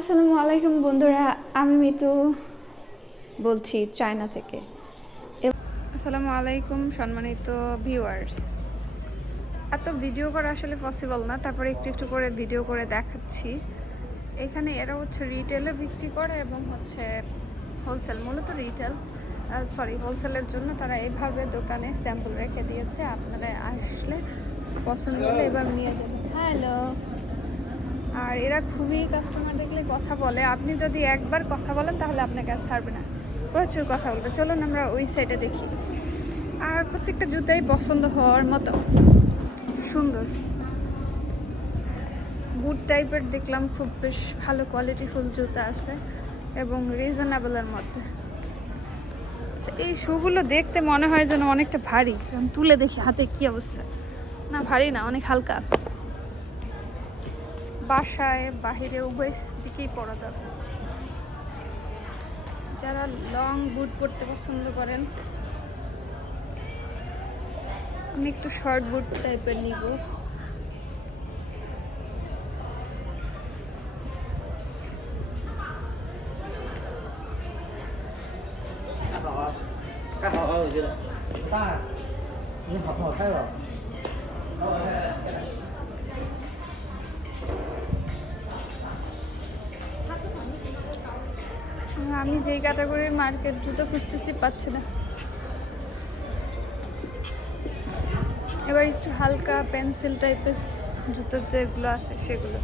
আসসালামু আলাইকুম বন্ধুরা, আমি মিতু বলছি চায়না থেকে। আসসালামু আলাইকুম সম্মানিত ভিউয়ার্স। এত ভিডিও করা আসলে পসিবল না, তারপরে একটু একটু করে ভিডিও করে দেখাচ্ছি। এখানে এরা হচ্ছে রিটেলে বিক্রি করে এবং হচ্ছে হোলসেল, মূলত রিটেল হোলসেলের জন্য তারা এইভাবে দোকানে স্যাম্পল রেখে দিয়েছে। আপনারা আসলে পছন্দ হলে এবার নিয়ে যাবেন। হ্যালো। আর এরা খুবই কাস্টমার দেখলে কথা বলে, আপনি যদি একবার কথা বলেন তাহলে আপনাকে আর ছাড়বে না, প্রচুর কথা বলবে। চলুন আমরা ওই সাইডে দেখি। আর প্রত্যেকটা জুতাই পছন্দ হওয়ার মতো সুন্দর। বুট টাইপের দেখলাম, খুব বেশ ভালো কোয়ালিটিফুল জুতা আছে এবং রিজনেবলের মধ্যে। আচ্ছা, এই শুগুলো দেখতে মনে হয় যেন অনেকটা ভারী, কারণ তুলে দেখি হাতে কি অবস্থা। না, ভারী না, অনেক হালকা। বাসায় বাহিরে উভয় দিকেই পরা যাবে। যারা লং বুট পরতে পছন্দ করেন, আমি একটু শর্ট বুট টাইপের নিব। আমি যেই ক্যাটাগরির মার্কেট জুতো খুঁজতেছি পাচ্ছি না। এবার একটু হালকা পেন্সিল টাইপের জুতোর যেগুলো আছে সেগুলো।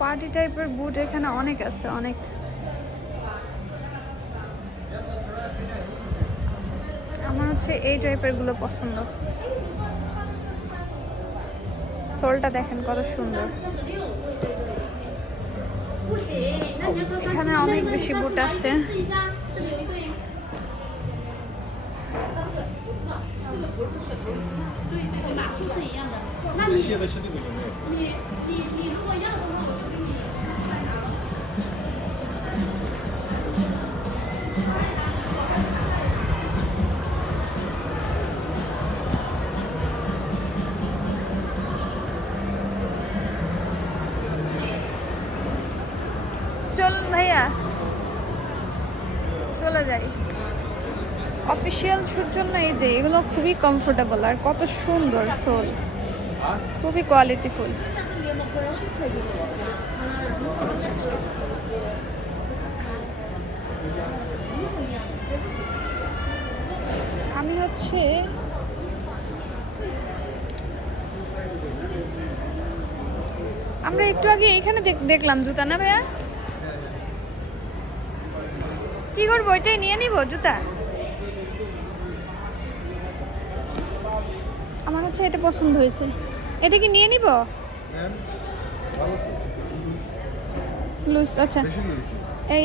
পার্টি টাইপের বুট এখানে অনেক আছে, অনেক। আমার হচ্ছে এই টাইপের গুলো পছন্দ। সোলটা দেখেন কত সুন্দর। এখানে অনেক বেশি বুট আছে। চলুন ভাইয়া চলে যাই। অফিসিয়াল শুট জন্য এই যে এগুলো খুবই কমফোর্টেবল আর কত সুন্দর সোল, খুবই কোয়ালিটিফুল। আমি হচ্ছে আমরা একটু আগে এখানে দেখলাম জুতা, না ভাইয়া? কি করবো, ওইটাই নিয়ে নিব জুতা। আমার হচ্ছে এটা পছন্দ হয়েছে, এটা কি নিয়ে নিব? লুজ, আচ্ছা।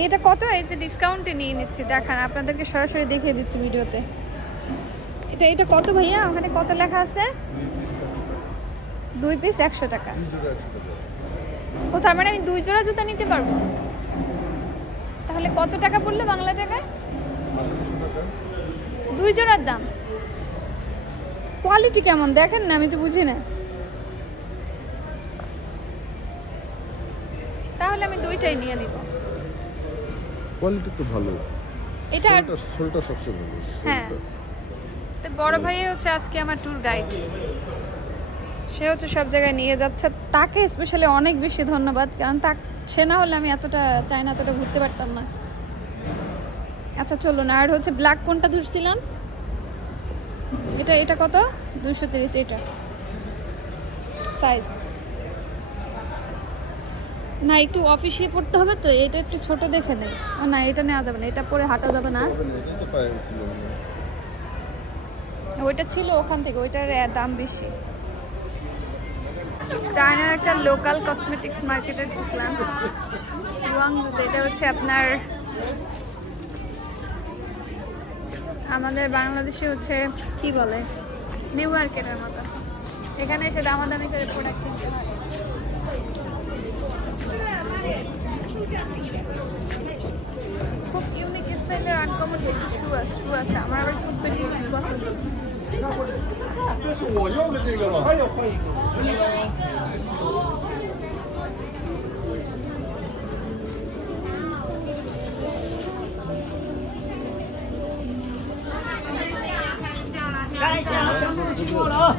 এটা কত? এই যে ডিসকাউন্টে নিয়ে নিচ্ছি, দেখান আপনাদেরকে সরাসরি দেখিয়ে দিচ্ছি ভিডিওতে। এটা কত ভাইয়া? ওখানে কত লেখা আছে? 2 পিস 100 টাকা। ও, তার মানে আমি 2 জোড়া জুতা নিতে পারবো? তাহলে কত টাকা পড়লো বাংলা টাকায়? 2 জোড়ার দাম। কোয়ালিটি কেমন দেখেন না, আমি তো বুঝি না। তাহলে আমি 2টাই নিয়ে নিব। কোয়ালিটি তো ভালো, এটা সোলটা সবচেয়ে ভালো। হ্যাঁ, তো বড় ভাই হচ্ছে আজকে আমার ট্যুর গাইড, সে হচ্ছে সব জায়গায় নিয়ে যাচ্ছে। তাকে স্পেশালি অনেক বেশি ধন্যবাদ, কারণ সে না হলে আমি চায়না এতটা ঘুরতে পারতাম না। আচ্ছা চলুন। আর হচ্ছে ব্ল্যাক কোনটা ধরছিলাম? এটা কত? 230। এটা সাইজ না, একটু অফিসে পড়তে হবে তো, এটা একটু ছোট দেখে নেই। ও না, এটা নেওয়া যাবে না, এটা পরে হাঁটা যাবে না। ওইটা ছিল ওখান থেকে, ওইটার দাম বেশি। চায়নার একটা লোকাল কসমেটিক্স মার্কেটে ঢুকলাম, গুয়াংজুতে। এটা হচ্ছে আপনার আমাদের বাংলাদেশে হচ্ছে কি বলে, নিউ মার্কেটের মতো। এখানে এসে দামাদামি করে প্রোডাক্ট কিনতে হয়। খুব ইউনিক স্টাইলের আনকমন কিছু শু আছে। আমার আবার খুব বেশি শু পছন্দ। 这是我要的这个吗？还要换一个。看一下，全部都齐过了啊！